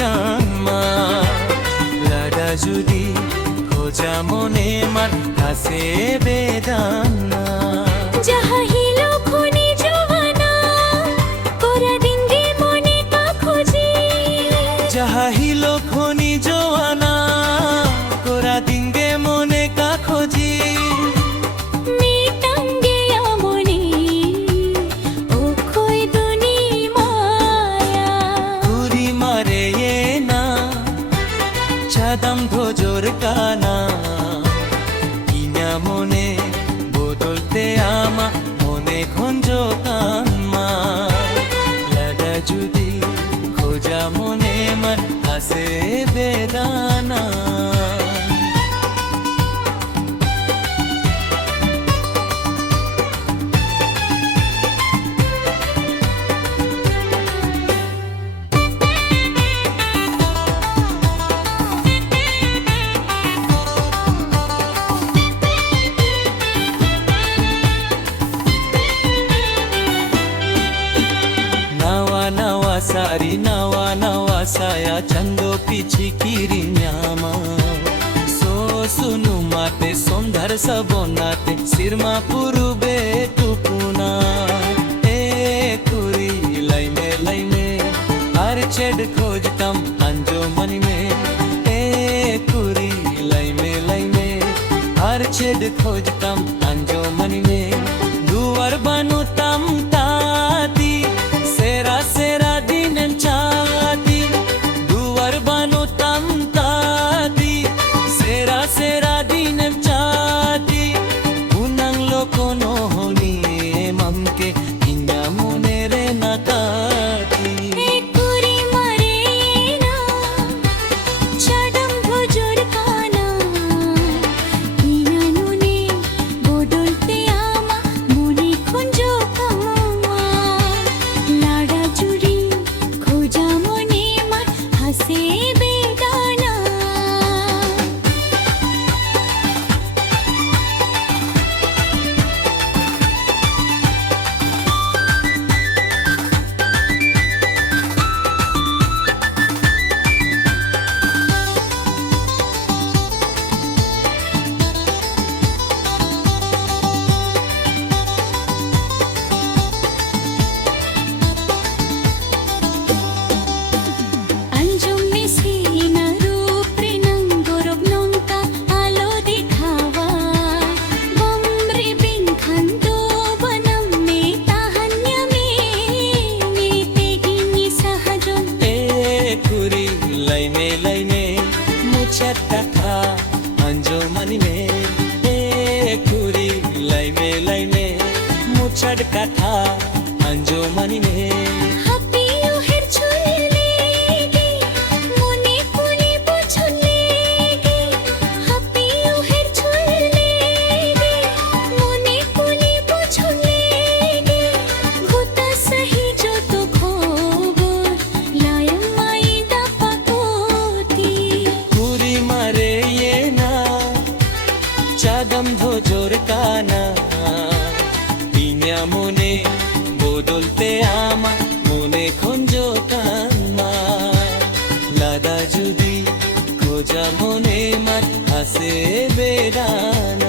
কান্মা লাডা যদি খোঁজা মনে মার হাসে বেদানা যাহা হিলো খনি জওয়ানা কোরা দিনগে মনে কা খোঁজি যাহা হিলো খনি জওয়ানা কোরা দিনগে মনে কা খোঁজি মিটাঙ্গে আমনি ও খোই দুনি মায়া ঘুরি মারে এ না চাদম ধোজোর কানা ইনা মনে বদলতে আমা মনে খঞ্জ কান্মা লাডা যদি খোঁজা মনে মার হাসে বেদানা सारी नवा नवा साया चंदो पिछी किरी न्यामा सो सुनु माते सुंदर सबोनाते सिरमा पुरुबे टुपुना ए कुरी लाइमे हर चेड खोजतम अंजो मनी में ए कुरी लाइमे हर चेड खोजतम अंजो मनी में दुवर बनु तम ताती सेरा सेरा चाती दुवर बानो तम ताती सेरा सेरा दिनम चाती उनंग लोको नो होनी ममके इन्या मुने रे नकाती कुरी मरे ना चादम भोजोर काना इना नुने बोदलते आमा मुने खंजो कामा लाडा जुड़ी খোঁজা মনে মার হাসে বেদানা कथा अंजो मनी में ए कुरी लाइमे मुछड़ कथा अंजो मनी में হাপিও হের ছুলেগে মনে পুলি বুঝলেগে হাপিও হের ছুলেগে মনে পুলি বুঝলেগে গোটা সহি যত খবর লায়ম মাইদা পাকতি कुरी मारे ये ना चादम धोजोर काना इन्या मोने বদলতে আমা মনে খঞ্জ কান্মা লাডা যদি খোঁজা মনে মার হাসে বেদানা